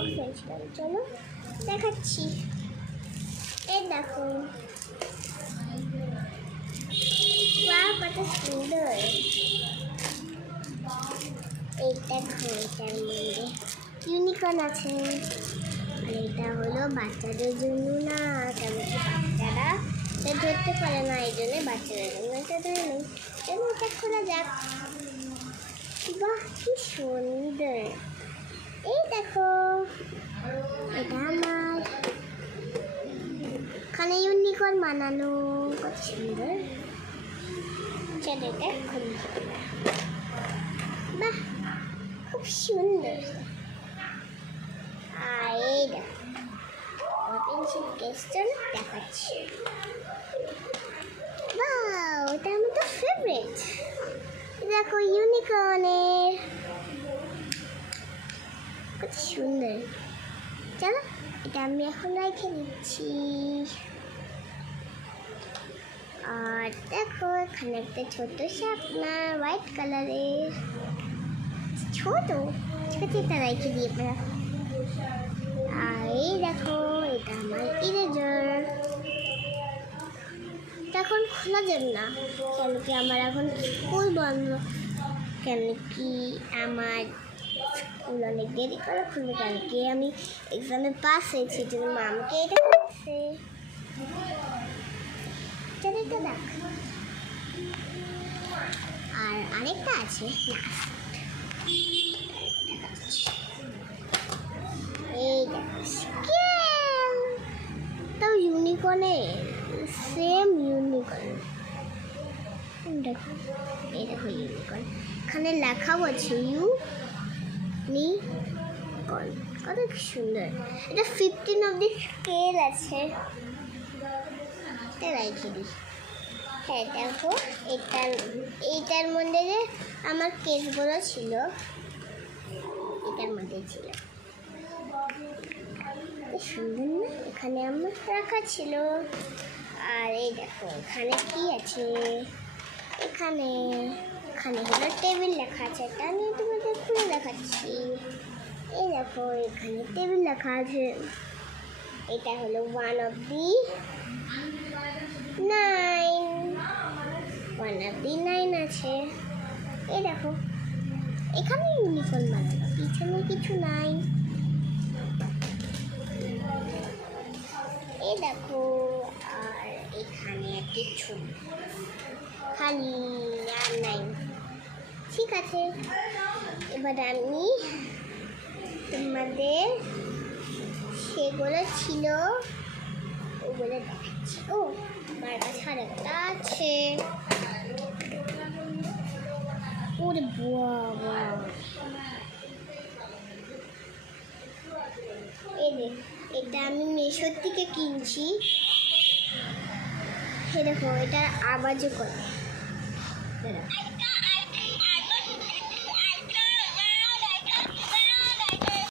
Box এনেছিলাম, চলো দেখাচ্ছি। এই দেখো, বাহ কত সুন্দর। এই দেখো, এটার মধ্যে ইউনিকর্ন আছে। আর এটা হলো বাচ্চাদের জন্য না, কেমন কি বাচ্চারা ধরতে পারে না, এই জন্য বাচ্চাদের জন্য এটা ধরে নেই। চলো এটা খোলা যাক। বাহ কি সুন্দর। এই দেখো, এটা আমার এখানে ইউনিকর্ন বানানো, কত সুন্দর। চলো এটা খুলি। বাহ খুব সুন্দর। আর এই দেখো পেন্সিল কেসটা দেখাচ্ছি। বাহ এটা আমার তো ফেভারিট। দেখো ইউনিকর্নের, কত সুন্দর। চলো এটা আমি এখন রেখে দিচ্ছি। আর দেখো এখানে একটা ছোট শাপলা হোয়াইট কালারের, ছোট ছোট এটা রেখে দিয়ে পড়া। আর এই দেখো এটা আমার ইরেজার। এখন খোলা যাবে না, কেন কি আমার এখন স্কুল বন্ধ, কেন কি আমার স্কুল অনেক দেরি করে খুলবে, কেন কি আমি এক্সামে পাস হয়েছি, তুমি মামকে এটা করছে। এটা দেখ। আর আরেকটা আছে না, এই স্কেল, তাও ইউনিকর্নের সেম ইউনিকর্ন। দেখো এই দেখো ইউনিকর্ন, এখানে লেখাও আছে ইউনিকর্ন, কত সুন্দর। এটা 15 অব্দি স্কেল আছে, এটা রেখে দিই। হ্যাঁ দেখো এইটার মধ্যে যে আমার কেসগুলো ছিল, এটার মধ্যে ছিল, সুন্দর না, এখানে আমার রাখা ছিল। আর এই দেখো এখানে কি আছে, এখানে হলো টেবিল লেখা আছে, এটা আমি তোমাদের খুলে দেখাচ্ছি। এই দেখো এখানে টেবিল লেখা আছে, এটা হলো 1 অব্দি 9 আছে। এই দেখো এখানে ইউনিকর্ন বানানো, পিছনে কিছু নাই। এই দেখো আর এখানে কিছু খালি আর নাই। ঠিক আছে, এবার আমি তোমাদের সেগুলো ছিল ওগুলো দেখাচ্ছি। ও আমার কাছে আরেকটা আছে। ওরে বাবা, এই দেখ, এটা আমি মেশোর থেকে কিনছি। এই দেখো এটা আওয়াজও করে।